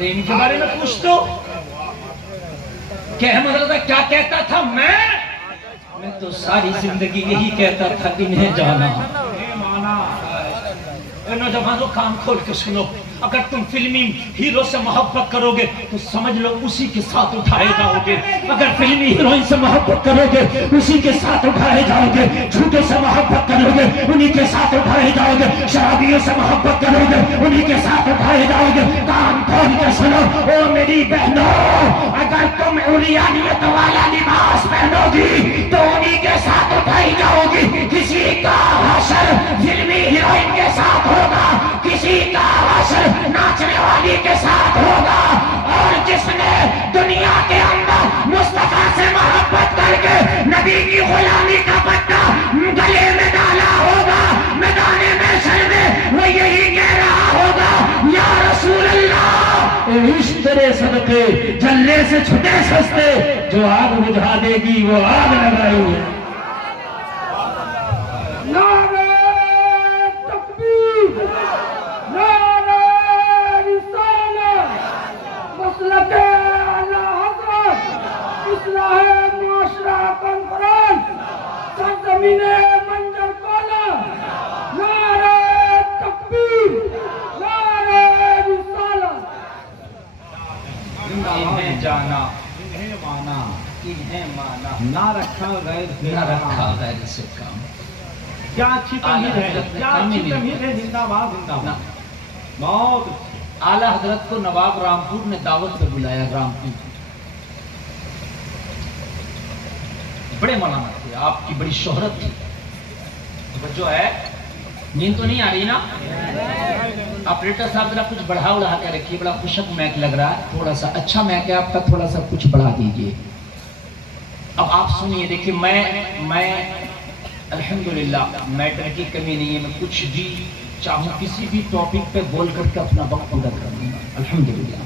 ان کے بارے میں پوچھ دو کہ احمد رضا کیا کہتا تھا؟ میں تو ساری زندگی یہی کہتا تھا کہ انہیں جانا نوجوانوں کام کھول کے سنو، اگر تم فلمی ہیرو سے محبت کرو گے تو سمجھ لو اسی کے ساتھ اٹھائے جاؤ گے، اگر فلمی ہیروئن سے محبت کرو گے اسی کے ساتھ اٹھائے جاؤ گے، جھوٹے سے محبت کرو گے انہی کے ساتھ اٹھائے جاؤ گے، شرابیوں سے محبت کرو گے انہی کے ساتھ اٹھائے جاؤ گے۔ کام کھول کے سنو او میری بہنوں، اگر تم عریانیت والا لباس پہنو گی تو انہی کے ساتھ اٹھائی جاؤ گی۔ کسی کا حشر فلمی ہیروئن کے ساتھ ہوگا، کسی کا حشر ناچنے والی کے ساتھ ہوگا، اور جس نے دنیا کے اندر مصطفیٰ سے محبت کر کے نبی کی غلامی کا پٹا گلے میں ڈالا ہوگا، میدان محشر میں وہ یہی کہہ رہا ہوگا یا رسول اللہ عشق تیرے صدقے جلنے سے چھٹے سستے، جو آگ بجھا دے گی وہ آگ لگائی ہے۔ جانا انہیں مانا نہ رکھا غیر سے کام، کیا اچھی تمہید ہے، کیا اچھی تمہید ہے، زندہ باد زندہ باد۔ بہت اعلیٰ حضرت کو نواب رامپور نے دعوت پہ بلایا، رامپور بڑے مولانا تھے، آپ کی بڑی شہرت تھی، جو ہے نیند تو نہیں آ رہی نا؟ آپریٹر صاحب ذرا کچھ بڑھا کے رکھیے، بڑا خوشک میک لگ رہا ہے، تھوڑا سا اچھا میک ہے آپ کا، تھوڑا سا کچھ بڑھا دیجئے۔ اب آپ سنیے، دیکھیں میں الحمدللہ میٹر کی کمی نہیں ہے، میں کچھ بھی چاہوں کسی بھی ٹاپک پہ بول کر کے اپنا وقت پورا کر دوں گا الحمدللہ،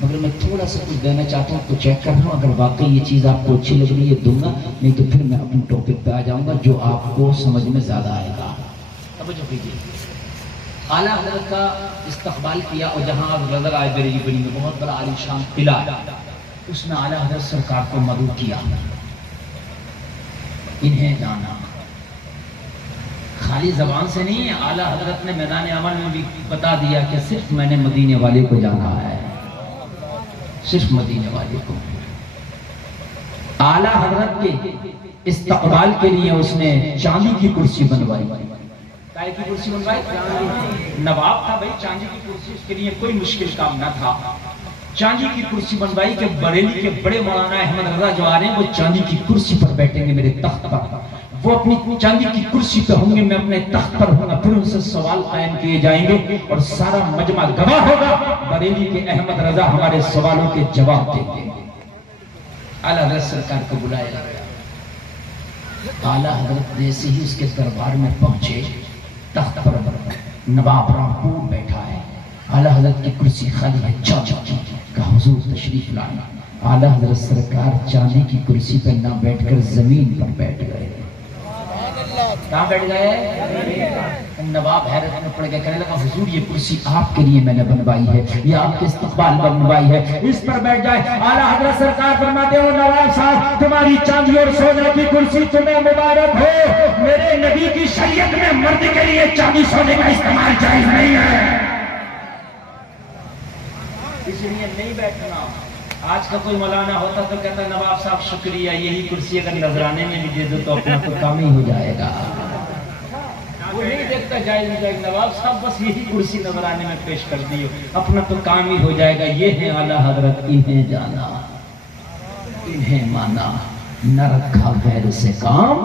مگر میں تھوڑا سا کچھ دینا چاہتا ہوں تو چیک کر رہا ہوں، اگر واقعی یہ چیز آپ کو اچھی لگ رہی ہے دوں گا، نہیں تو پھر میں اپنے ٹاپک پہ آ جاؤں گا جو آپ کو سمجھ میں زیادہ آئے گا۔ توجہ کیجیے، اعلیٰ حضرت کا استقبال کیا، اور جہاں آپ نظر آئے بریلی بڑی میں بہت بڑا عالی شان قلعہ، اس میں اعلیٰ حضرت سرکار کو مدعو کیا، انہیں جانا خالی زبان سے نہیں ہے، اعلیٰ حضرت نے میدان عمل میں بھی بتا دیا کہ صرف میں نے مدینے والے کو جانا ہے، صرف مدینے والے کو۔ اعلیٰ حضرت کے استقبال کے لیے اس نے چاندی کی کرسی بنوائی، کائے کی کرسی بنوائی؟ نواب تھا بھائی، چاندی کی کرسی اس کے لیے کوئی مشکل کام نہ تھا، چاندی کی کرسی بنوائی کہ بریلی کے بڑے مولانا احمد رضا جو آ رہے ہیں وہ چاندی کی کرسی پر بیٹھیں گے میرے تخت پر، وہ اپنی چاندی کی کرسی پہ ہوں گے، میں اپنے تخت پر ہوں گا، پھر ان سے سوال قائم کیے جائیں گے اور سارا مجمع گواہ ہوگا، بریلی کے احمد رضا ہمارے سوالوں کے جواب دیں گے۔ اعلیٰ حضرت سرکار کو بلایا گیا، اعلیٰ حضرت جیسے ہی اس کے دربار میں پہنچے، تخت پر نواب رامپور بیٹھا ہے، اعلیٰ حضرت کی کرسی خالی ہے، کہا حضور تشریف لائیں۔ اعلیٰ حضرت سرکار چاندی کی کرسی پر نہ بیٹھ کر زمین پر بیٹھ گئے۔ کہاں بیٹھ گئے؟ نواب حیرت میں پڑ گیا، کہنے لگا حضور یہ کرسی آپ کے لیے میں نے بنوائی ہے، یہ آپ کے استقبال پر بنوائی ہے، اس پر بیٹھ جائے۔ اعلیٰ حضرت سرکار فرماتے ہو نواب صاحب تمہاری چاندی اور سونے کی کرسی تمہیں مبارک ہو، میرے نبی کی شریعت میں مرد کے لیے چاندی سونے کا استعمال جائز نہیں ہے، اس لیے نہیں بیٹھنا۔ آج کا کوئی مولانا ہوتا تو کہتا نواب صاحب شکریہ، یہی کرسی اگر نذرانے میں بھی دے دو تو اپنا تو کام ہی ہو جائے گا، وہ نہیں دیکھتا جائز ہو جائے گا، نواب صاحب بس یہی کرسی نذرانے میں پیش کر دی اپنا تو کام ہی ہو جائے گا۔ یہ ہے اعلیٰ حضرت، انہیں جانا انہیں مانا، نہ رکھا غیر سے کام۔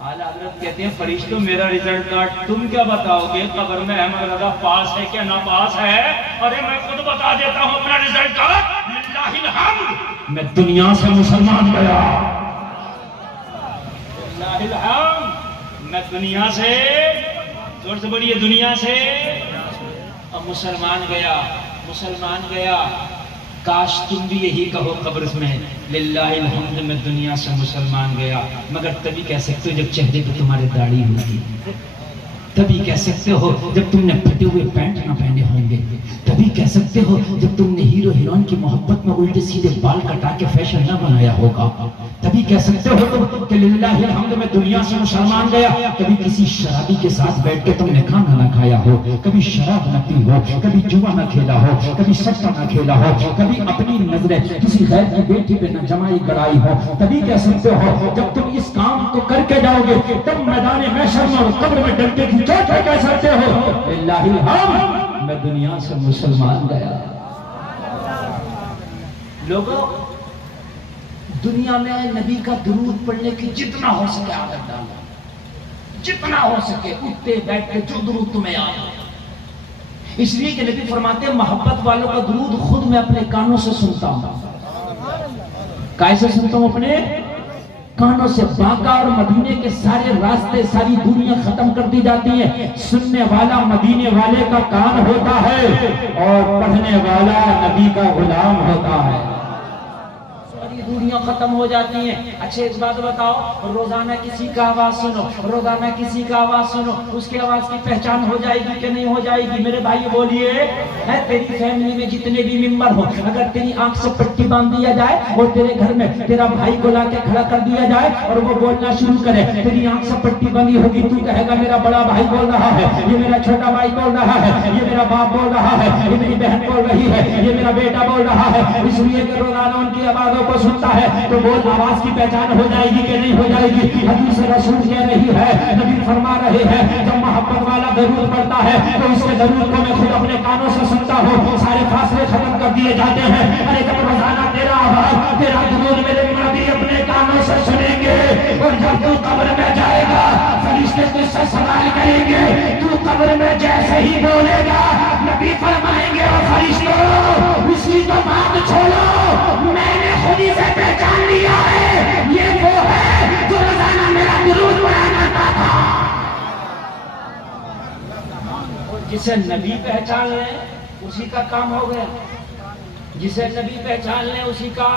اعلیٰ حضرت کہتے ہیں فرشتوں میرا رزلٹ کارڈ تم کیا بتاؤ گے، قبر میں احمد رضا پاس ہے کیا نہ پاس ہے؟ ارے میں خود بتا دیتا ہوں اپنا رزلٹ کارڈ، للہ الحمد میں دنیا سے مسلمان گیا، للہ الحمد میں دنیا سے، زور سے بڑی دنیا سے اب مسلمان گیا، مسلمان گیا۔ کاش تم بھی یہی کہو قبر میں، للہ الحمد میں دنیا سے مسلمان گیا، مگر تبھی کہہ سکتے ہو جب چہرے پہ تمہارے داڑھی ہوگی، تبھی کہہ سکتے ہو جب تم نے پھٹے ہوئے پینٹ نہ پہنے ہوں گے، کہہ سکتے ہو جب تم نے ہیرو ہیروئن کی محبت میں الٹے سیدھے بال کٹا کے فیشن نہ بنایا ہوگا، تبھی کہہ سکتے ہو تم کہ للہ الحمد میں دنیا سے مسلمان گیا۔ کبھی کسی شرابی کے ساتھ بیٹھ کے تم نے کھانا نہ کھایا ہو، کبھی شراب نہ پی ہو، کبھی جوا نہ کھیلا ہو، کبھی سٹا نہ کھیلا ہو، کبھی اپنی نظریں کسی غیر کی بیٹی پہ نہ جمائی گڑائی ہو، تبھی کہہ سکتے ہو جب تم اس کام کو کر کے جاؤ گے تب میدان محشر میں اور قبر میں ڈنڈے کی چوٹ پہ کہہ سکتے ہو للہ الحمد میں دنیا سے مسلمان گیا۔ لوگوں، دنیا میں نبی کا درود پڑھنے کی جتنا ہو سکے عادت ڈالو، جتنا ہو سکے اٹھتے بیٹھتے جو درود تمہیں آئے، اس لیے کہ نبی فرماتے ہیں محبت والوں کا درود خود میں اپنے کانوں سے سنتا ہوں۔ کیسے سنتا ہوں؟ اپنے کانوں سے۔ باقا اور مدینے کے سارے راستے، ساری دنیا ختم کر دی جاتی ہے، سننے والا مدینے والے کا کان ہوتا ہے اور پڑھنے والا نبی کا غلام ہوتا ہے۔ ساری دنیا ختم ہو جاتی ہے۔ اچھا ایک بات بتاؤ، روزانہ کسی کا آواز سنو، روزانہ کسی کا آواز سنو، اس کے آواز کی پہچان ہو جائے گی کہ نہیں ہو جائے گی؟ میرے بھائی بولیے، ہے تیری فیملی میں جتنے بھی ممبر ہو، اگر تیری آنکھ سے پٹی باندھ دیا جائے اور تیرے گھر میں تیرا بھائی کو لا کے کھڑا کر دیا جائے اور وہ بولنا شروع کرے، تیری آنکھ سے پٹی بندی ہوگی، تو کہے گا میرا بڑا بھائی بول رہا ہے، یہ میرا چھوٹا بھائی بول رہا ہے، یہ میرا باپ بول رہا ہے، یہ میری بہن بول رہی ہے، یہ میرا بیٹا بول رہا ہے۔ اس لیے کہ روزانہ ان کی آوازوں کو سنتا ہے تو وہ آواز کی پہچان ہو جائے گی کہ نہیں ہو جائے گی؟ حدیث رسول کہہ رہی ہے، نبی فرما رہے ہیں، جب محبت والا درود پڑھتا ہے تو اس کے درود کو میں خود اپنے کانوں سے سنتا ہوں، سارے فاصلے ختم کر دیے جاتے ہیں۔ ارے جب روزانہ تیرا آواز، تیرا درود میرے نبی اپنے کانوں سے سنیں گے، اور جب تو قبر میں جائے گا فرشتے تجھ سے سوال کریں گے، تو قبر میں جیسے ہی بولے گا نبی فرمائیں گے اور فرشتوں اسی کو بات چھوڑو، میں نے خود ہی سے پہچان لیا ہے، یہ وہ ہے جو روزانہ میرا درود پڑھانا تھا۔ جسے نبی پہچان لے اسی کا کام ہو گیا، جسے نبی پہچان لے اسی کا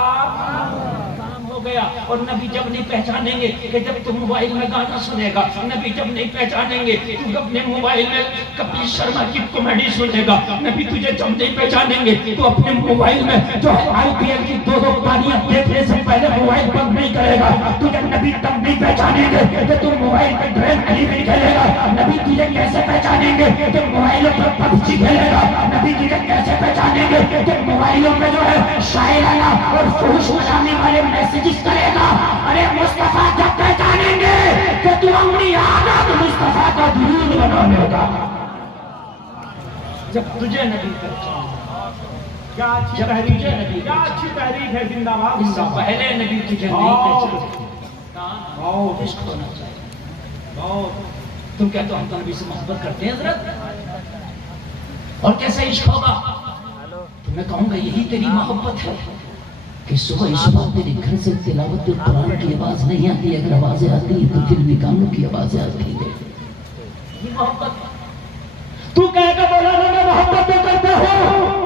کام ہو گیا۔ اور نبی جب نہیں پہچانیں گے کہ جب تم موبائل میں گانا سنے گا، نبی جب نہیں پہچانیں گے تو اپنے موبائل میں کپل شرما کی کامیڈی سنے گا، نبی تجھے جب نہیں پہچانیں گے تو اپنے موبائل میں جو ہے آئی پی ایل کی دو پاریاں دیکھنے سے پہلے موبائل بند نہیں کرے گا، تجھے نبی تب نہیں پہچانیں گے کہ تم موبائل پہ ڈریم ایلیمنٹ کھیلے گا، نبی تجھے کیسے پہچانیں گے کہ موبائلوں پر پبجی کھیلے گا، نبی تجھے کیسے پہچانیں گے کہ موبائلوں میں جو ہے شاعرانہ اور فحش بنانے والے میسیجز کرے گا۔ ارے مصطفیٰ جب پہچانیں گے کہ تو اپنی عادت مصطفیٰ کا درود بنانے گا، جب تجھے نبی پہچانے گا۔ کیا اچھی تحریک ہے، کیا اچھی تحریک ہے، زندہ باد۔ اس سے پہلے نبی تجھے نہیں پہچانا، عشق ہونا چاہیے۔ تم کہتے ہو ہم تو نبی سے محبت کرتے ہیں حضرت، اور کیسے عشق ہوگا؟ تو میں کہوں گا یہی تیری محبت ہے کہ صبح صبح تیرے گھر سے تلاوت قرآن کی آواز نہیں آتی، اگر آوازیں آتی ہیں تو فلمی گانوں کی آوازیں آتی ہیں۔ یہ محبت تو کہہ کے بولا میں محبت کرتا ہوں،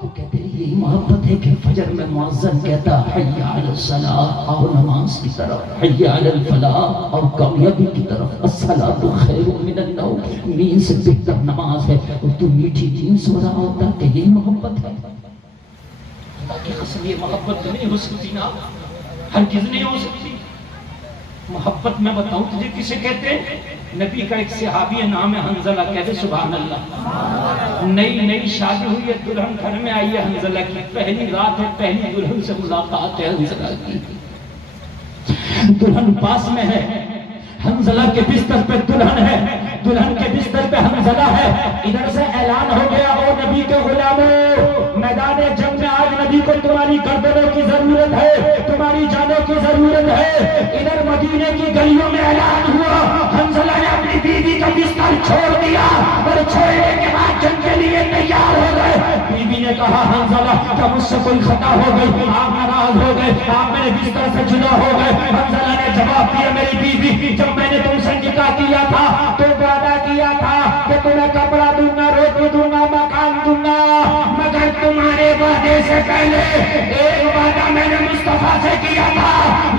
تو کہتے ہیں یہی محبت ہے کہ فجر میں مؤذن کہتا حی علی الصلاۃ، اور نماز کی طرف، حی علی الفلاح، اور کامیابی کی طرف، الصلاۃ خیر من النوم، نیند سے بہتر نماز ہے، اور تو میٹھی نیند سو رہا ہوتا کہ یہی محبت ہے۔ اللہ کی قسم یہ محبت نہیں ہو سکتی نا، ہرگز نہیں ہو سکتی۔ محبت میں بتاؤں تجھے کسے کہتے ہیں؟ نبی کا ایک صحابی ہے، نام ہے حنظلہ، کہتے سبحان اللہ۔ نئی شادی ہوئی ہے، دلہن گھر میں آئی ہے حنظلہ کی، پہلی رات ہے، پہلی دلہن سے ملاقات ہے حنظلہ کی، دلہن پاس میں ہے، حنظلہ کے بستر پہ دلہن ہے، دلہن کے بستر پہ حنظلہ ہے۔ ادھر سے اعلان ہو گیا، او نبی کے غلاموں، میدان جنگ میں آج نبی کو تمہاری گردنوں کی ضرورت ہے، تمہاری جانوں کی ضرورت ہے۔ ادھر مدینے کی گلیوں میں اعلان ہوا، حنظلہ نے اپنی بیوی کا بستر چھوڑ دیا اور چھوڑنے کے بعد جنگ کے لیے تیار ہو گئے۔ بیوی نے کہا حنظلہ کیا مجھ سے کوئی خطا ہو گئی، آپ ناراض ہو گئے، آپ میرے بستر سے جدا ہو گئے؟ حنظلہ نے جواب دیا، میری بیوی جب میں نے تم سے نکاح کیا تھا تو وعدہ کیا تھا کہ تمہیں کپڑا دوں گا، روٹی دوں گا، مکان دوں گا، مگر تمہارے وعدے سے پہلے ایک وعدہ میں نے مصطفیٰ سے کیا تھا،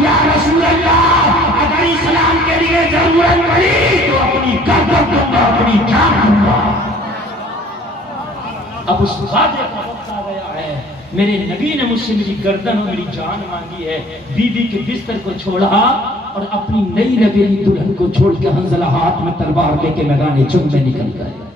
یا رسول اللہ اگر اسلام کے لیے ضرورت پڑی تو اپنی گردن دوں گا، اپنی جان دوں گا۔ اب اس خواجے کا وقت آ گیا ہے، میرے نبی نے مجھ سے میری گردن اور میری جان مانگی ہے۔ بیوی کے بستر کو چھوڑا اور اپنی نئی نویلی دلہن کو چھوڑ کے حنظلہ ہاتھ میں تلوار لے کے میدان جنگ میں نکل گئے۔